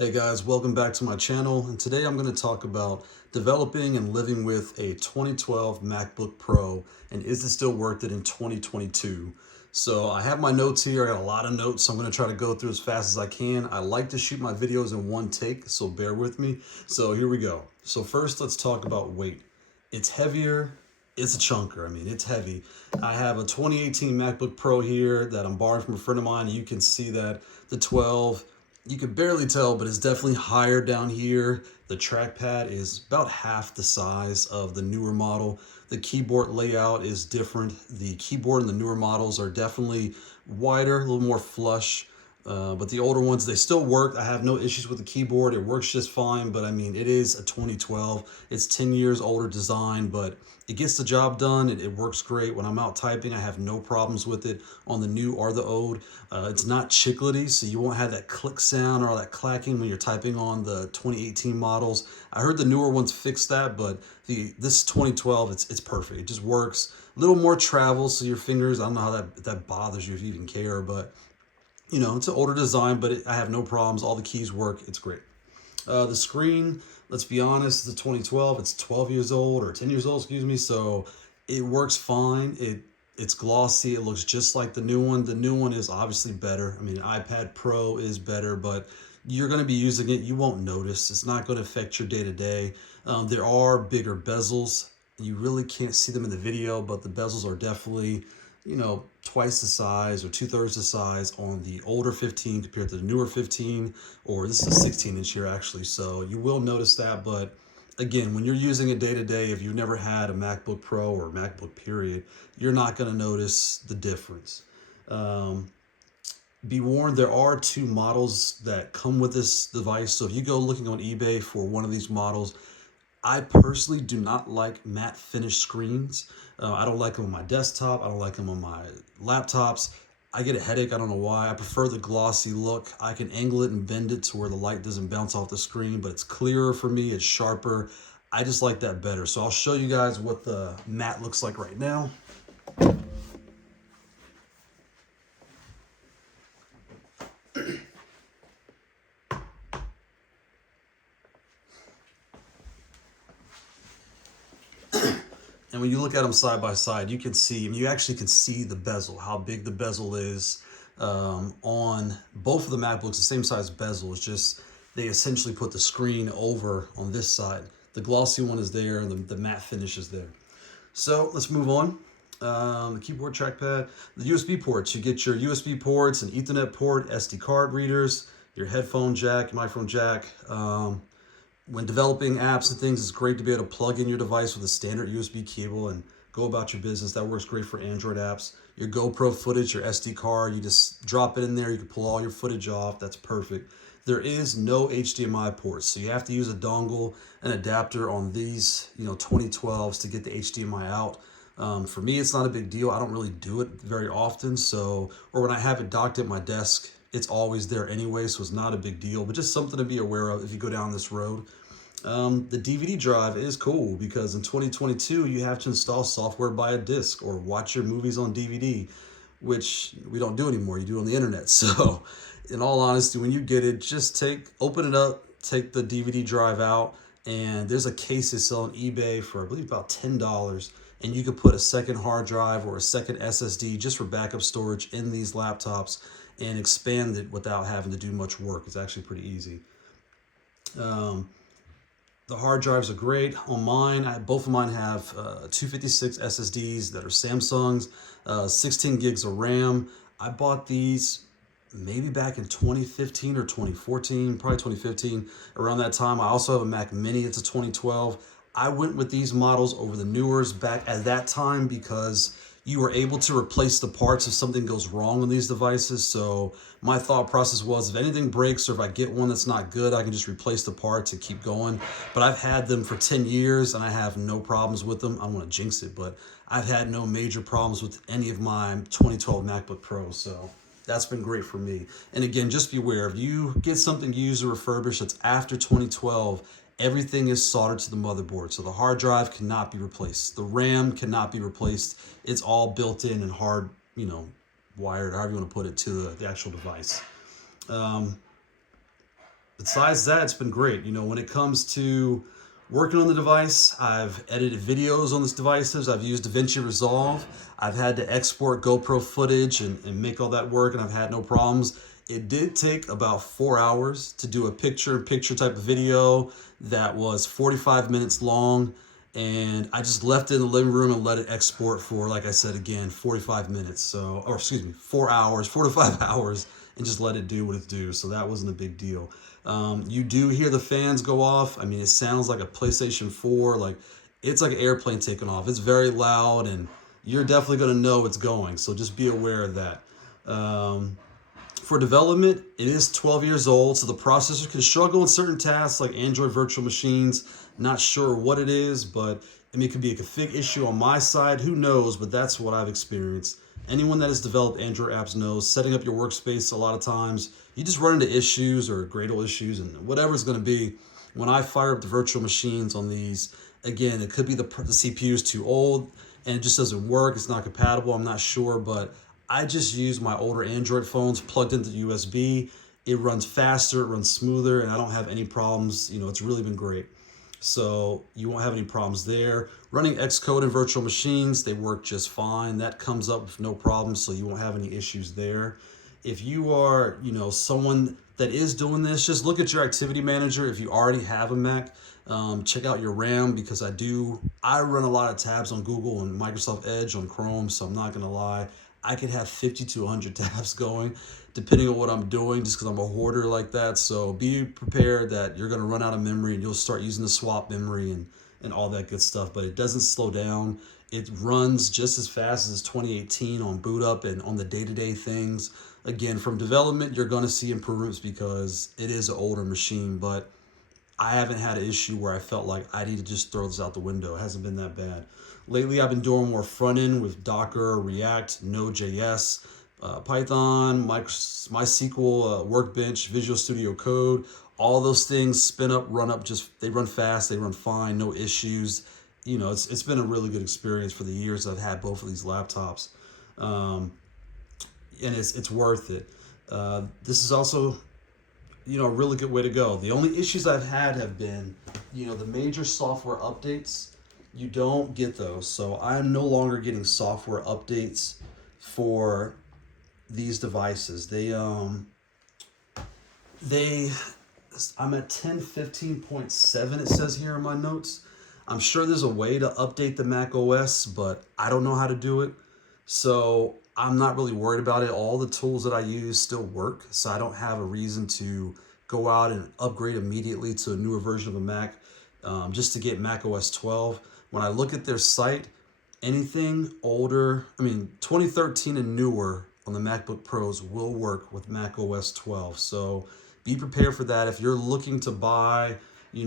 Hey guys, welcome back to my channel, and today I'm going to talk about developing and living with a 2012 MacBook Pro, and is it still worth it in 2022? So I have my notes here. I got a lot of notes, so I'm going to try to go through as fast as I can. I like to shoot my videos in one take, so bear with me. So here we go. So first, let's talk about weight. It's heavier. It's a chunker. I mean, it's heavy. I have a 2018 MacBook Pro here that I'm borrowing from a friend of mine. You can see that the 12, you can barely tell, but it's definitely higher down here. The trackpad is about half the size of the newer model. The keyboard layout is different. The keyboard in the newer models are definitely wider, a little more flush. But the older ones, they still work. I have no issues with the keyboard. It works just fine, but I mean, it is a 2012. It's 10 years older design, but it gets the job done. It works great. When I'm out typing, I have no problems with it on the new or the old. It's not chiclety, so you won't have that click sound or that clacking when you're typing on the 2018 models. I heard the newer ones fix that, but this 2012, it's perfect. It just works. A little more travel, so your fingers, I don't know how that bothers you if you even care, but you know, it's an older design, but I have no problems. All the keys work. It's great. The screen, let's be honest, it's a 2012. It's 12 years old or 10 years old, excuse me. So it works fine. It's glossy. It looks just like the new one. The new one is obviously better. I mean, iPad Pro is better, but you're going to be using it. You won't notice. It's not going to affect your day to day. There are bigger bezels. You really can't see them in the video, but the bezels are definitely, you know, twice the size or two-thirds the size on the older 15 compared to the newer 15, or this is a 16-inch here actually, so you will notice that. But again, when you're using it day to day, if you've never had a MacBook Pro or MacBook period, you're not going to notice the difference. um, be warned, there are two models that come with this device, so if you go looking on eBay for one of these models, I personally do not like matte finish screens. I don't like them on my desktop. I don't like them on my laptops. I get a headache. I don't know why. I prefer the glossy look. I can angle it and bend it to where the light doesn't bounce off the screen, but it's clearer for me. It's sharper. I just like that better. So I'll show you guys what the matte looks like right now. And when you look at them side by side, you can see, I mean, you actually can see the bezel, how big the bezel is on both of the MacBooks, the same size bezel. It's just they essentially put the screen over on this side. The glossy one is there, and the matte finish is there. So let's move on. The keyboard, trackpad, the USB ports. You get your USB ports, an Ethernet port, SD card readers, your headphone jack, microphone jack. When developing apps and things, it's great to be able to plug in your device with a standard USB cable and go about your business. That works great for Android apps. Your GoPro footage, your SD card, you just drop it in there. You can pull all your footage off. That's perfect. There is no HDMI ports, so you have to use a dongle, an adapter on these, 2012s to get the HDMI out. For me, it's not a big deal. I don't really do it very often, or when I have it docked at my desk, it's always there anyway, so it's not a big deal, but just something to be aware of if you go down this road. The DVD drive is cool because in 2022, you have to install software by a disc or watch your movies on DVD, which we don't do anymore. You do it on the internet. So, in all honesty, when you get it, just open it up, take the DVD drive out, and there's a case they sell on eBay for, I believe, about $10. And you could put a second hard drive or a second SSD just for backup storage in these laptops and expand it without having to do much work. It's actually pretty easy. Um, the hard drives are great. On mine, both of mine have 256 SSDs that are Samsungs, 16 gigs of RAM. I bought these maybe back in 2015 or 2014, probably 2015. Around that time, I also have a Mac Mini. It's a 2012. I went with these models over the newers back at that time because you were able to replace the parts if something goes wrong on these devices. So my thought process was, if anything breaks or if I get one that's not good, I can just replace the parts and keep going. But I've had them for 10 years and I have no problems with them. I don't want to jinx it, but I've had no major problems with any of my 2012 MacBook Pros. So that's been great for me. And again, just beware, if you get something used or refurbished that's after 2012, everything is soldered to the motherboard. So the hard drive cannot be replaced. The RAM cannot be replaced. It's all built in and hard, wired, however you want to put it, to the actual device. Um, besides that, it's been great. When it comes to working on the device, I've edited videos on this devices. I've used DaVinci Resolve. I've had to export GoPro footage and make all that work, and I've had no problems. It did take about 4 hours to do a picture-in-picture type of video that was 45 minutes long, and I just left it in the living room and let it export for, like I said again, 45 minutes. So, or excuse me, 4 hours, 4 to 5 hours, and just let it do what it do. So that wasn't a big deal. You do hear the fans go off. I mean, it sounds like a PlayStation 4. Like, it's like an airplane taking off. It's very loud, and you're definitely going to know it's going. So just be aware of that. For development, it is 12 years old, so the processor can struggle in certain tasks like Android virtual machines. Not sure what it is, but I mean, it could be a config issue on my side. Who knows? But that's what I've experienced. Anyone that has developed Android apps knows setting up your workspace a lot of times, you just run into issues or Gradle issues and whatever it's going to be. When I fire up the virtual machines on these, again, it could be the CPU is too old and it just doesn't work. It's not compatible. I'm not sure, but I just use my older Android phones plugged into USB. It runs faster, it runs smoother, and I don't have any problems. It's really been great. So you won't have any problems there. Running Xcode in virtual machines, they work just fine. That comes up with no problems, so you won't have any issues there. If you are, someone that is doing this, just look at your activity manager. If you already have a Mac, check out your RAM, because I run a lot of tabs on Google and Microsoft Edge on Chrome, so I'm not gonna lie. I could have 50 to 100 tabs going, depending on what I'm doing, just because I'm a hoarder like that. So be prepared that you're going to run out of memory and you'll start using the swap memory and all that good stuff. But it doesn't slow down. It runs just as fast as 2018 on boot up and on the day-to-day things. Again, from development, you're going to see improvements because it is an older machine, but I haven't had an issue where I felt like I need to just throw this out the window. It hasn't been that bad. Lately, I've been doing more front end with Docker, React, Node.js, Python, MySQL, Workbench, Visual Studio Code. All those things spin up, run up. They run fast, they run fine, no issues. It's been a really good experience for the years I've had both of these laptops, and it's worth it. This is also a really good way to go. The only issues I've had have been, the major software updates. You don't get those. So I'm no longer getting software updates for these devices. I'm at 10.15.7, it says here in my notes. I'm sure there's a way to update the Mac OS, but I don't know how to do it. So I'm not really worried about it. All the tools that I use still work, so I don't have a reason to go out and upgrade immediately to a newer version of a Mac just to get Mac OS 12. When I look at their site, anything older, 2013 and newer on the MacBook Pros will work with Mac OS 12. So be prepared for that. If you're looking to buy, you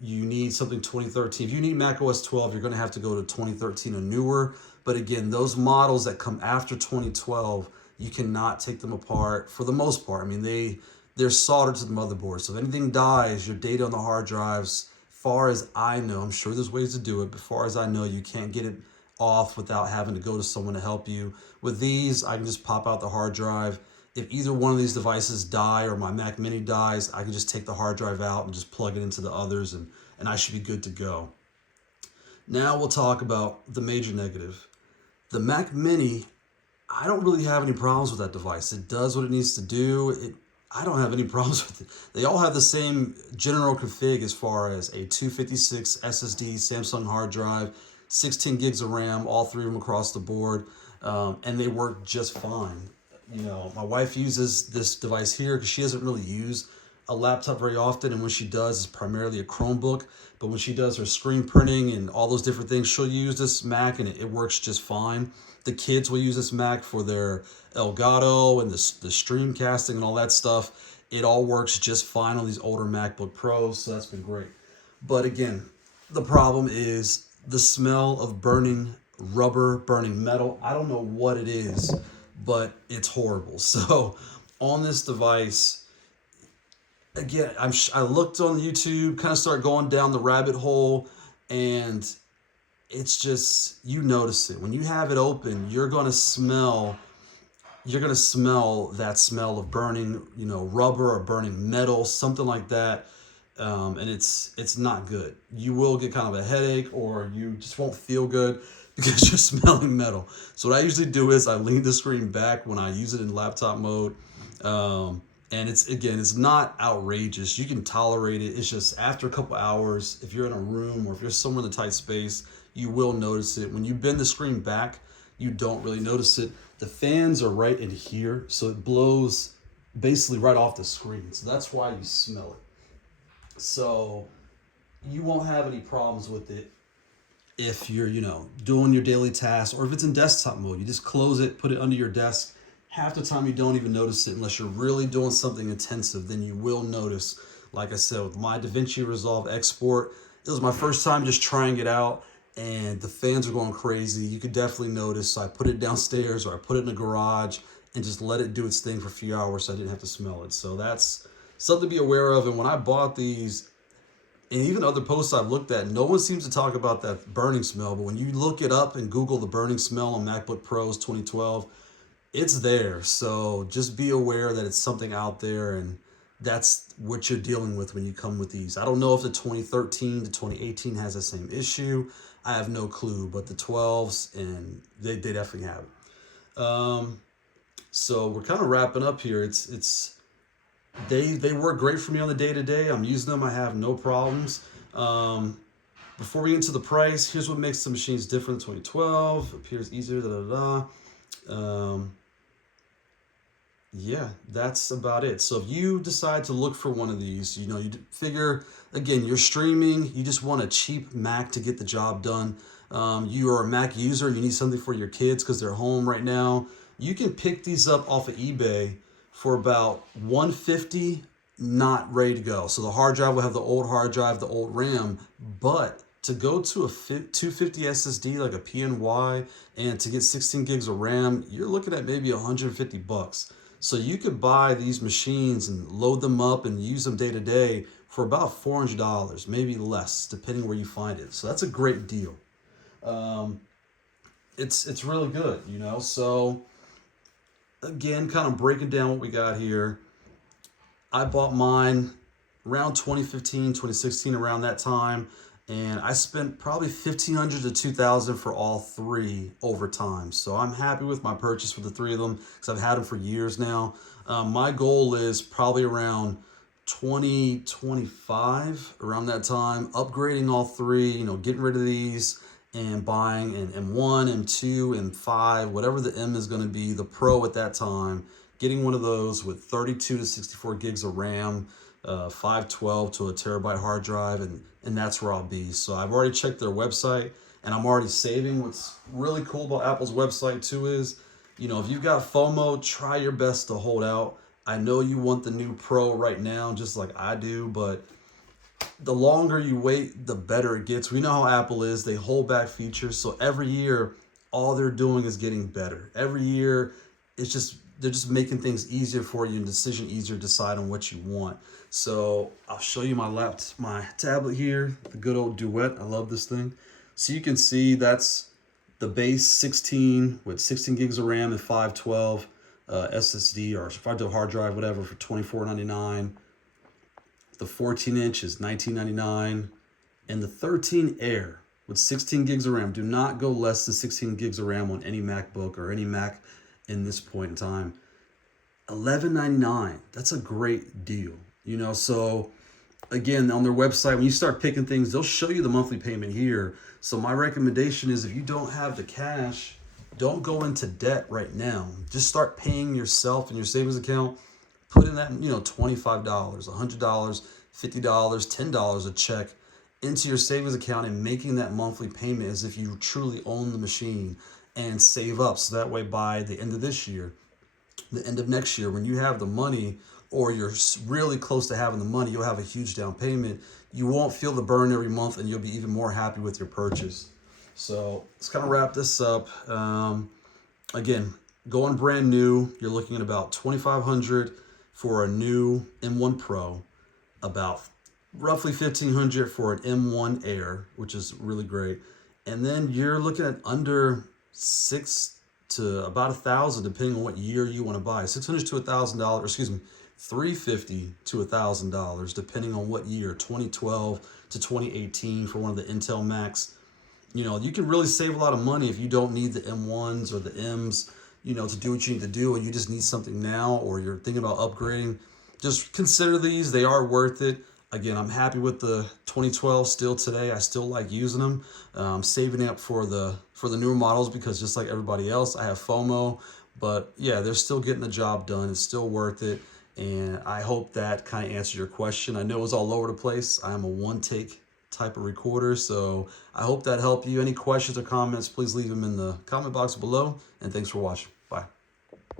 need something 2013. If you need Mac OS 12, you're going to have to go to 2013 or newer. But again, those models that come after 2012, you cannot take them apart for the most part. They're soldered to the motherboard. So if anything dies, your data on the hard drives, far as I know, I'm sure there's ways to do it, but far as I know, you can't get it off without having to go to someone to help you. With these, I can just pop out the hard drive. If either one of these devices die or my Mac Mini dies, I can just take the hard drive out and just plug it into the others, and I should be good to go. Now we'll talk about the major negative. The Mac Mini, I don't really have any problems with that device. It does what it needs to do. I don't have any problems with it. They all have the same general config as far as a 256 SSD, Samsung hard drive, 16 gigs of RAM, all three of them across the board, and they work just fine. My wife uses this device here because she doesn't really use a laptop very often, and when she does, it's primarily a Chromebook. But when she does her screen printing and all those different things, she'll use this Mac, and it works just fine. The kids will use this Mac for their Elgato and the stream casting and all that stuff. It all works just fine on these older MacBook Pros, so that's been great. But again, the problem is the smell of burning rubber, burning metal. I don't know what it is, but it's horrible. So on this device, again, I looked on YouTube, kind of started going down the rabbit hole, and it's just, you notice it. When you have it open, you're going to smell you're gonna smell that smell of burning, rubber or burning metal, something like that, and it's not good. You will get kind of a headache, or you just won't feel good because you're smelling metal. So what I usually do is I lean the screen back when I use it in laptop mode. And it's not outrageous. You can tolerate it. It's just after a couple hours, if you're in a room or if you're somewhere in a tight space, you will notice it. When you bend the screen back, you don't really notice it. The fans are right in here, so it blows basically right off the screen. So that's why you smell it. So you won't have any problems with it if you're, doing your daily tasks, or if it's in desktop mode. You just close it, put it under your desk. Half the time you don't even notice it unless you're really doing something intensive. Then you will notice. Like I said, with my DaVinci Resolve export, it was my first time just trying it out, and the fans are going crazy. You could definitely notice. So I put it downstairs, or I put it in the garage and just let it do its thing for a few hours so I didn't have to smell it. So that's something to be aware of. And when I bought these, and even other posts I've looked at, no one seems to talk about that burning smell. But when you look it up and Google the burning smell on MacBook Pros 2012, it's there. So just be aware that it's something out there, and that's what you're dealing with when you come with these. I don't know if the 2013 to 2018 has the same issue. I have no clue, but the 12s, and they definitely have it. So we're kind of wrapping up here. They work great for me on the day-to-day. I'm using them. I have no problems. Before we get into the price, here's what makes the machines different. 2012 appears easier. Yeah, that's about it. So if you decide to look for one of these, you figure, again, you're streaming, you just want a cheap Mac to get the job done. You are a Mac user, you need something for your kids because they're home right now. You can pick these up off of eBay for about $150, not ready to go. So the hard drive will have the old hard drive, the old RAM, but to go to a 250 SSD like a PNY and to get 16 gigs of RAM, you're looking at maybe $150. So you could buy these machines and load them up and use them day to day for about $400, maybe less, depending where you find it. So that's a great deal. It's really good, So again, kind of breaking down what we got here. I bought mine around 2015, 2016, around that time. And I spent probably $1,500 to $2,000 for all three over time. So I'm happy with my purchase for the three of them because I've had them for years now. My goal is probably around 2025, around that time, upgrading all three, getting rid of these and buying an M1, M2, M5, whatever the M is going to be, the Pro at that time, getting one of those with 32 to 64 gigs of RAM, 512 to a terabyte hard drive, and that's where I'll be. So I've already checked their website, and I'm already saving. What's really cool about Apple's website too is, if you've got FOMO, try your best to hold out. I know you want the new Pro right now, just like I do, but the longer you wait, the better it gets. We know how Apple is. They hold back features. So every year, all they're doing is getting better. Every year, they're just making things easier for you and decision easier to decide on what you want. So I'll show you my tablet here, the good old Duet. I love this thing. So you can see that's the base 16 with 16 gigs of RAM and 512 SSD or 512 hard drive, whatever, for $24.99. The 14-inch is $19.99. And the 13 Air with 16 gigs of RAM. Do not go less than 16 gigs of RAM on any MacBook or any Mac in this point in time. $11.99. That's a great deal. So again, on their website, when you start picking things, they'll show you the monthly payment here. So my recommendation is, if you don't have the cash, don't go into debt right now. Just start paying yourself in your savings account. Put in that, $25, $100, $50, $10 a check into your savings account, and making that monthly payment as if you truly own the machine, and save up. So that way, by the end of this year, the end of next year, when you have the money, or you're really close to having the money, you'll have a huge down payment. You won't feel the burn every month, and you'll be even more happy with your purchase. So let's kind of wrap this up. Again, going brand new, you're looking at about $2,500 for a new M1 Pro, about roughly $1,500 for an M1 Air, which is really great. And then you're looking at under $6,000 to about 1,000, depending on what year you want to buy. $600 to $1,000, excuse me, $350 to $1,000, depending on what year. 2012 to 2018 for one of the Intel Macs. You know, you can really save a lot of money if you don't need the M1s or the M's, you know, to do what you need to do, and you just need something now, or you're thinking about upgrading. Just consider these. They are worth it. Again, I'm happy with the 2012 still today. I still like using them. Saving up for the newer models because just like everybody else, I have FOMO. But yeah, they're still getting the job done. It's still worth it. And I hope that kind of answered your question. I know it was all over the place. I'm a one-take type of recorder, so I hope that helped you. Any questions or comments, please leave them in the comment box below. And thanks for watching.